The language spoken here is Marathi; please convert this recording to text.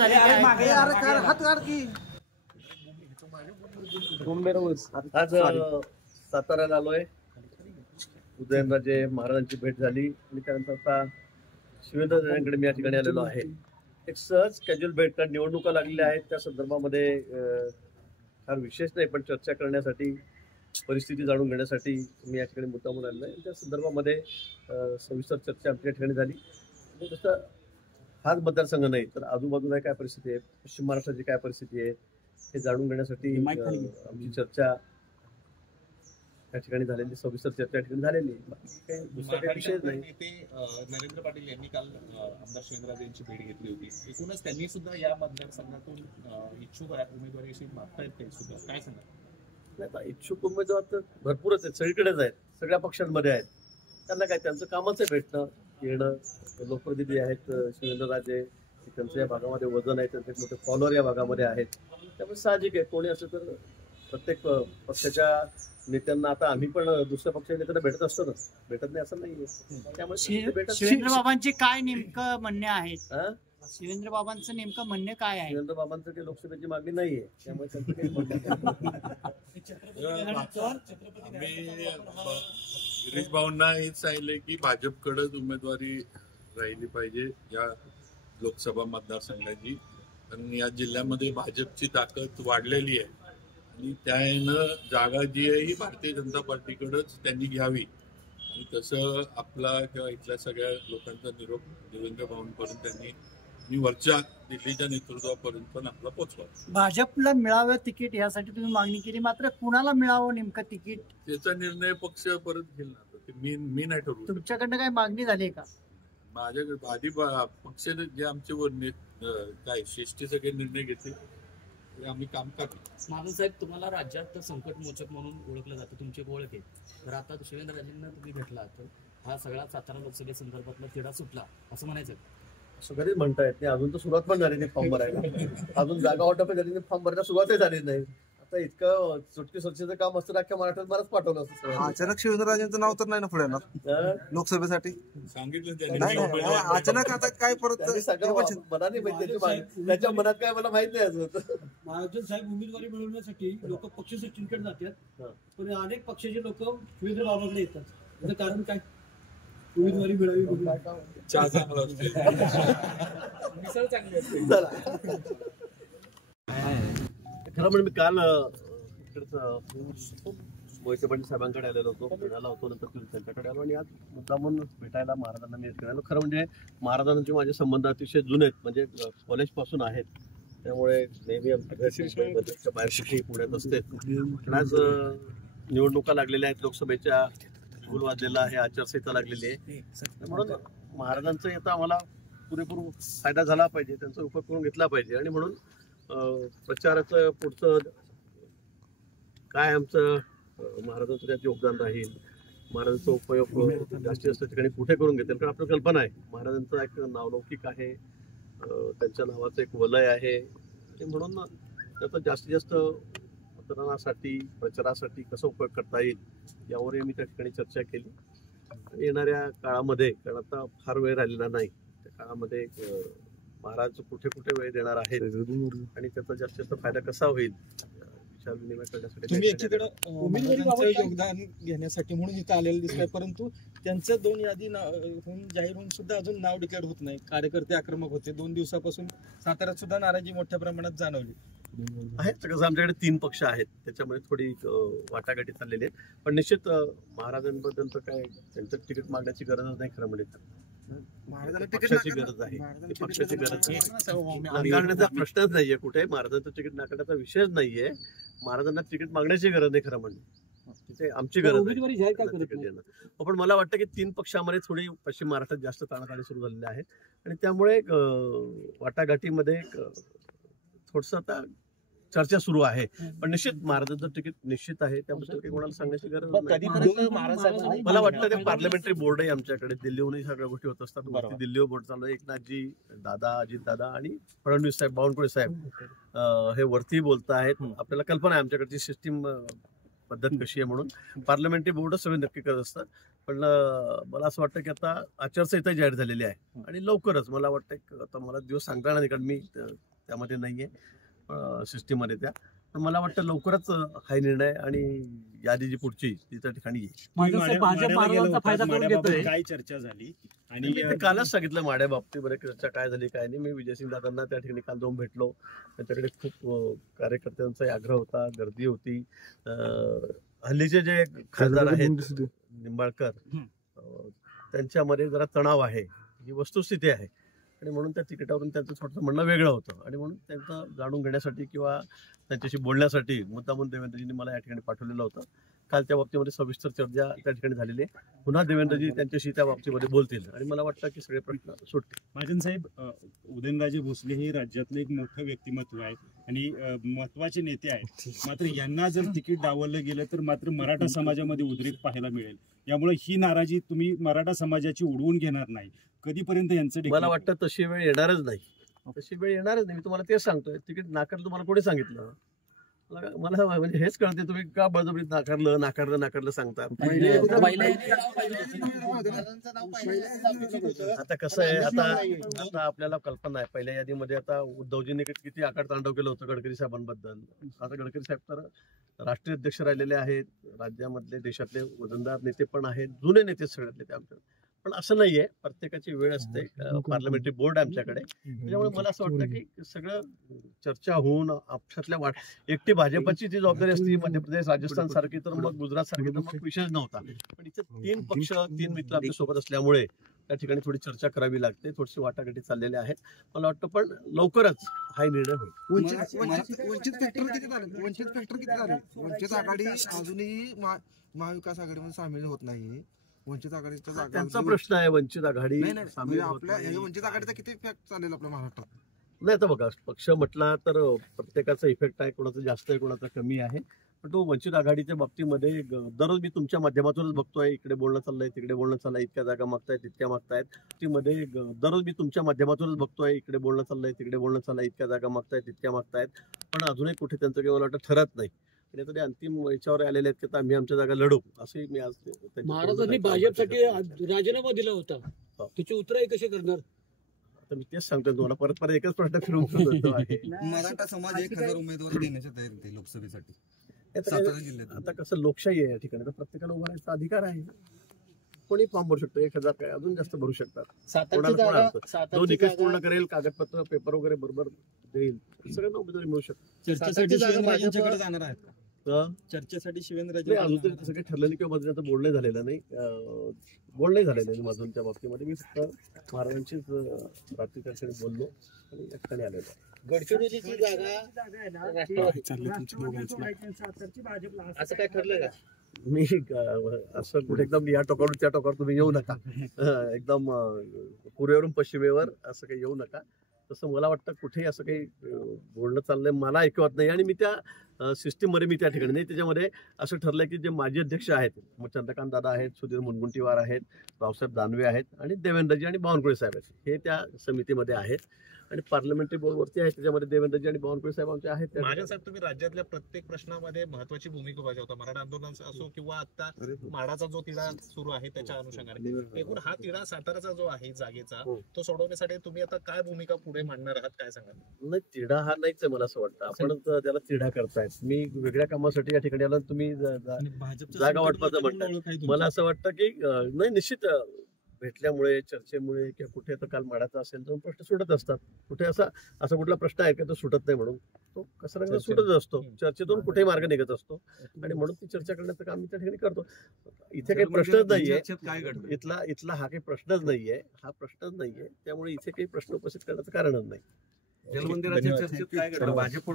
आज साताऱ्याला आलोय. उदयनराजे महाराजांची भेट झाली आणि त्यानंतर आता शिवेंद्रराजांकडे मी या ठिकाणी आलेलो आहे. एक सहज कॅज्युअल भेट, कारण निवडणुका लागलेल्या आहेत त्या संदर्भामध्ये फार विशेष नाही, पण चर्चा करण्यासाठी, परिस्थिती जाणून घेण्यासाठी मी या ठिकाणी मुद्दामून आलेलो आहे. त्या संदर्भामध्ये सविस्तर चर्चा आमच्या ठिकाणी झाली. तसं हाच मतदारसंघ नाही तर आजूबाजूला काय परिस्थिती आहे, पश्चिम महाराष्ट्राची काय परिस्थिती आहे हे जाणून घेण्यासाठी आमची चर्चा या ठिकाणी झालेली, सविस्तर चर्चा या ठिकाणी झालेली. काही दुसरा काही विषय नाही. नरेंद्र पाटील यांनी काल आमदार शिवेंद्रराजे यांची भेट घेतली होती. एकूणच त्यांनी सुद्धा या मतदारसंघातून इच्छुक उमेदवारी मागतायत ते सुद्धा, काय सांगा? आता इच्छुक उमेदवार तर भरपूरच आहेत, सगळीकडेच आहेत, सगळ्या पक्षांमध्ये आहेत. त्यांना काय, त्यांचं कामच आहे भेटणं येणं. लोकप्रतिनिधी आहेत शिवेंद्रराजे, त्यांचं या भागामध्ये वजन आहे, त्यांचे मोठे फॉलोअर या भागामध्ये आहेत. त्यामुळे साहजिक आहे, कोणी असं तर प्रत्येक पक्षाच्या नेत्यांना, आता आम्ही पण दुसऱ्या पक्षाच्या नेत्यांना भेटत असतो ना, भेटत नाही असं नाहीये. त्यामुळे शिवेंद्र बाबांचे काय नेमकं म्हणणे आहेत? शिवेंद्र बाबांचं नेमकं म्हणणे काय आहे? शिवेंद्र बाबांचं काही लोकसभेची मागणी नाहीये, त्यामुळे त्यांचं काही गिरीश भाऊंना हेच सांगितलंय की भाजपकडेच उमेदवारी राहिली पाहिजे या लोकसभा मतदारसंघाची. कारण या जिल्ह्यामध्ये भाजपची ताकद वाढलेली आहे आणि त्यानं जागा जी आहे ही भारतीय जनता पार्टीकडेच त्यांनी घ्यावी. आणि तसं आपला किंवा इथल्या सगळ्या लोकांचा निरोप देवेंद्र भाऊंपर्यंत त्यांनी वरच्या दिल्लीच्या नेतृत्वापर्यंत पण आपला पोचवा. भाजपला मिळावं तिकीट यासाठी तुम्ही मागणी केली, मात्र कुणाला मिळावं नेमकं तिकीट त्याचा निर्णय पक्ष परत घेईल ना, मी नाही ठरवू. तुमच्याकडनं काय मागणी झाली का? माझ्याकडे आधी पक्षाने जे आमचे काय शिष्टी सगळे निर्णय घेतले ते आम्ही काम करतो. महाजन साहेब, तुम्हाला राज्यात संकट मोचक म्हणून ओळखलं जातं, तुमची एक ओळख आहे. तर आता शिवेंद्रराजेंना तुम्ही भेटला तर हा सगळा सातारा लोकसभेसंदर्भातला तिढा सुटला असं म्हणायचं? असं कधीच म्हणता येत नाही. अजून तर सुरुवात पण झाली नाही फॉर्म भरायला. अजून जागा वाटप झाली नाही, फॉर्म भरायला सुरुवातही झाली नाही. आता इतकं सुटकी स्वच्छतेचं काम असतं, अख्ख्या महाराष्ट्रात बरंच पाठवलं असतं. अचानक शिवेंद्रराजेंचं नाव तर नाही ना पुढे येणार लोकसभेसाठी? सांगितलं अचानक आता काय परत सगळं मनाने माहिती, त्याच्या मनात काय मला माहित नाही अजून. महाजन साहेब, उमेदवारी मिळवण्यासाठी लोक पक्ष सचिनकडे जातात, पण अनेक पक्षाचे लोक शिवेंद्र बाबांना येतात. त्याचं कारण काय? उमेदवारी मिळावी चहा चांगला असते, मिसळ चांगली असते. खरं म्हणजे मी काल मोहिते पाटील साहेबांकडे आलेलो होतो, पुण्याला होतो, नंतर त्यांच्याकडे आलो आणि आज मुद्दामून भेटायला महाराजांना मी आलो. खरं म्हणजे महाराजांचे माझे संबंध अतिशय जुने आहेत, म्हणजे कॉलेजपासून आहेत. त्यामुळे नेहमी आमच्या बाहेर पुण्यात असते. पण आज निवडणुका लागलेल्या आहेत, लोकसभेच्या गुल वाजलेला आहे, आचारसंहिता लागलेली आहे. म्हणून महाराजांचा आता आम्हाला पुरेपूर फायदा झाला पाहिजे, त्यांचा उपयोग करून घेतला पाहिजे. आणि म्हणून प्रचाराचं पुढचं काय आमचं महाराजांचं त्यात योगदान राहील, महाराजांचा उपयोग जास्तीत जास्त ठिकाणी कुठे करून घेतील, कारण आपल्याला कल्पना आहे महाराजांचं एक नावलौकिक आहे, त्यांच्या नावाचं एक वलय आहे. आणि म्हणून त्याचा जास्तीत जास्त मतदानासाठी, प्रचारासाठी कसा उपयोग करता येईल यावरही मी त्या ठिकाणी चर्चा केली. आणि येणाऱ्या काळामध्ये, कारण आता फार वेळ राहिलेला नाही, त्या काळामध्ये महाराज कुठे कुठे वेळ देणार आहेत आणि त्याचा जास्तीत जास्त फायदा कसा होईल विचार विनिमय करण्यासाठी. तुम्ही एकीकडे योगदान घेण्यासाठी म्हणून इथं आलेलं दिसतंय, परंतु त्यांचं 2 यादी होऊन जाहीर होऊन सुद्धा अजून नाव डिक्लेअर होत नाही. कार्यकर्ते आक्रमक होते. 2 दिवसापासून साताऱ्यात सुद्धा नाराजी मोठ्या प्रमाणात जाणवली आहे. कसं आमच्याकडे 3 पक्ष आहेत, त्याच्यामध्ये थोडी वाटाघाटी चाललेली आहेत. पण निश्चित महाराजांबद्दल तर काय त्यांचं तिकीट मागण्याची गरजच नाही. खरं म्हणजे पक्षाची गरज आहे, पक्षाची गरज नाकारण्याचा प्रश्नच नाहीये कुठे. महाराजांचं तिकीट नाकारण्याचा विषयच नाहीये. महाराजांना तिकीट मागण्याची गरज नाही. खरं म्हणजे तिथे आमची गरज आहे. पण मला वाटतं की 3 पक्षामध्ये थोडी पश्चिम महाराष्ट्रात जास्त ताणाताणी सुरू झालेल्या आहेत आणि त्यामुळे वाटाघाटीमध्ये थोडस आता चर्चा सुरू आहे. पण निश्चित महाराजांचं तिकीट निश्चित आहे, त्यामुळे कोणाला सांगण्याची गरज नाही. मला वाटतं ते पार्लमेंटरी बोर्ड आहे आमच्याकडे, दिल्लीहूनही सगळ्या गोष्टी होत असतात. दिल्लीवर बोर्ड चालू आहे. एकनाथजी, दादा, अजितदादा आणि फडणवीस साहेब, बावनकुळे साहेब हे वरती बोलत आहेत. आपल्याला कल्पना आहे आमच्याकडची सिस्टीम पद्धत कशी आहे म्हणून. पार्लमेंटरी बोर्डच सगळे नक्की करत असतात. पण मला असं वाटतं की आता आचारसंहिता जाहीर झालेली आहे आणि लवकरच मला वाटतं आता मला दिवस सांगता येणार नाही, कारण मी त्यामध्ये नाहीये सिस्टीममध्ये त्या. पण मला वाटतं लवकरच हा निर्णय आणि यादी जी पुढची ती त्या ठिकाणी येईल. काय चर्चा झाली आणि मी ते कालच सांगितलं माड्या बाबतीमध्ये चर्चा काय झाली काय नाही. मी विजयसिंग दादांना त्या ठिकाणी काल जाऊन भेटलो. त्यांच्याकडे खूप कार्यकर्त्यांचा आग्रह होता, गर्दी होती. हल्लीचे जे खासदार आहेत निंबाळकर त्यांच्यामध्ये जरा तणाव आहे, ही वस्तुस्थिती आहे. आणि म्हणून त्या तिकिटावरून त्यांचं थोडंसं म्हणणं वेगळं होतं आणि म्हणून त्यांचं जाणून घेण्यासाठी किंवा त्यांच्याशी बोलण्यासाठी मुद्दामून देवेंद्रजींनी मला या ठिकाणी पाठवलेलं होतं. काल त्या बाबतीमध्ये सविस्तर चर्चा त्या ठिकाणी झालेली आहे. पुन्हा देवेंद्रजी त्यांच्याशी त्या बाबतीमध्ये बोलतील आणि मला वाटतं की सगळे प्रश्न सुटतील. महाजन साहेब, उदयनराजे भोसले हे राज्यातलं एक मोठं व्यक्तिमत्व आहे आणि महत्वाचे नेते आहेत. मात्र यांना जर तिकीट डावललं गेलं तर मात्र मराठा समाजामध्ये उद्रेक पाहायला मिळेल. यामुळे ही नाराजी तुम्ही मराठा समाजाची उडवून घेणार नाही. कधीपर्यंत यांचं मला वाटतं तशी वेळ येणारच नाही. तशी वेळ येणारच नाही. मी तुम्हाला तेच सांगतोय. तिकीट नाकारलं तुम्हाला कोणी सांगितलं? मला म्हणजे हेच कळते तुम्ही का बळजबरीत नाकारलं सांगता. आता कसं आहे, आता आपल्याला कल्पना आहे. पहिल्या यादीमध्ये आता उद्धवजींनी किती आकारतांडव केलं होतं गडकरी साहेबांबद्दल. आता गडकरी साहेब तर राष्ट्रीय अध्यक्ष राहिलेले आहेत. राज्यामधले देशातले वजनदार नेते पण आहेत, जुने नेते सगळ्यातले ते आमच्या. पण असं नाहीये, प्रत्येकाची वेळ असते. पार्लमेंटरी बोर्ड आहे आमच्याकडे. त्याच्यामुळे मला असं वाटतं की सगळं चर्चा होऊन आपल्यातल्या एकटी भाजपची जी जबाबदारी असते मध्य प्रदेश राजस्थान सारखी तर मग गुजरात सारखी तर मग विषय नव्हता. पण इथे 3 पक्ष 3 मित्र आपल्या सोबत असल्यामुळे त्या ठिकाणी थोडी चर्चा करावी लागते. थोडीशी वाटाघाटी चाललेल्या आहेत. मला वाटतं पण लवकरच हा निर्णय होईल. वंचित फॅक्टर किती झाले? वंचित आघाडी अजूनही महाविकास आघाडीमध्ये सामील होत नाही. वंचित आघाडीच्या जागा त्यांचा प्रश्न आहे. वंचित आघाडी आपल्या वंचित आघाडीचा किती इफेक्ट चालेल आपल्या महाराष्ट्रात? नाही तर बघा, पक्ष म्हटला तर प्रत्येकाचा इफेक्ट आहे. कोणाचा जास्त आहे, कोणाचा कमी आहे. पण तो वंचित आघाडीच्या बाबतीमध्ये दररोज मी तुमच्या माध्यमातूनच बघतोय. इकडे बोलणं चाललंय, तिकडे बोलणं चाललंय, इतक्या जागा मागतायत, इतक्या मागतायत. ती दररोज मी तुमच्या माध्यमातूनच बघतोय. इकडे बोलणं चाललंय, तिकडे बोलणं चाललंय, इतक्या जागा मागतायत, इतक्या मागतायत. पण अजूनही कुठे त्यांचं काही मला वाटतं ठरत नाही. आणि आता ते अंतिम याच्यावर आलेले आहेत की आम्ही आमच्या जागा लढू असंही मी आज महाराजांनी भाजपसाठी राजीनामा दिला होता. त्याची उतराई कशी करणार? आता मी तेच सांगतो तुम्हाला. परत एकच प्रश्न फिरून आहे. मराठा समाज 1000 उमेदवार देण्याच्या तयारीत लोकसभेसाठी सातारा जिल्ह्यात. आता कसं लोकशाही आहे या ठिकाणी, तर प्रत्येकाला उभा राहायचा अधिकार आहे. कोणी फॉर्म भरू शकतो. 1000 काय अजून जास्त भरू शकतात. जो निकष पूर्ण करेल, कागदपत्र पेपर वगैरे बरोबर देईल, सगळ्यांना उमेदवारी मिळू शकते. चर्चेसाठी शिवेंद्रराजेंच्याकडे जाणार आहेत का? चर्चेसाठी शिवेंद्रराजे अजून तरी तसं काही ठरलं नाही किंवा माझं बोलणं झालेलं नाही. बोलणंही झालेलं नाही माझून त्या बाबतीमध्ये. मी फक्त महाराजांचीच रात्री त्या ठिकाणी बोललो आणि या ठिकाणी आलेलो आहे. गडचिरोलीची जागा असं काय ठरलं का? मी असं कुठे एकदम या टोकावरून त्या टोकावर तुम्ही येऊ नका. एकदम पूर्वेवरून पश्चिमेवर असं काही येऊ नका. तसं मला वाटतं कुठेही असं काही बोलणं चाललंय मला ऐकवत नाही. आणि मी त्या सिस्टीममध्ये मी त्या ठिकाणी नाही. त्याच्यामध्ये असं ठरलंय की जे माजी अध्यक्ष आहेत, मग चंद्रकांत दादा आहेत, सुधीर मुनगंटीवार आहेत, रावसाहेब दानवे आहेत आणि देवेंद्रजी आणि बावनकुळे साहेब आहेत. हे त्या समितीमध्ये आहेत. आणि पार्लमेंटरी बोर्डवरती आहे, त्याच्यामध्ये देवेंद्रजी आणि बावनकुळे साहेब आमचे आहेत. महाजन साहेब, तुम्ही राज्यातल्या प्रत्येक प्रश्नामध्ये महत्वाची भूमिका बजावता. मराठा आंदोलन असो किंवा आता माडाचा जो तिढा सुरू आहे त्याच्या अनुषंगाने एकूण हा तिढा साताराचा जो आहे जागेचा तो सोडवण्यासाठी तुम्ही आता काय भूमिका पुढे मांडणार आहात, काय सांगाल? नाही, तिढा हा नाहीच आहे मला असं वाटतं. आपण त्याला तिढा करतायत. मी वेगळ्या कामासाठी या ठिकाणी आलो, तुम्ही जागा वाटपाचं म्हणतात. मला असं वाटतं की नाही, निश्चित भेटल्यामुळे, चर्चेमुळे किंवा कुठे तर काल माडाचा असेल तर प्रश्न सुटत असतात. कुठे असा कुठला प्रश्न आहे का तो सुटत नाही म्हणून तो कसा रंग सुटत असतो. चर्चेतून कुठेही मार्ग निघत असतो आणि म्हणून ती चर्चा करण्याचं काम मी त्या ठिकाणी करतो. इथे काही प्रश्नच नाहीये. इथला हा काही प्रश्नच नाहीये. हा प्रश्नच नाहीये. त्यामुळे इथे काही प्रश्न उपस्थित करण्याचं कारणच नाही. जलमंदिराच्या चर्चेत काय घडलं? भाजप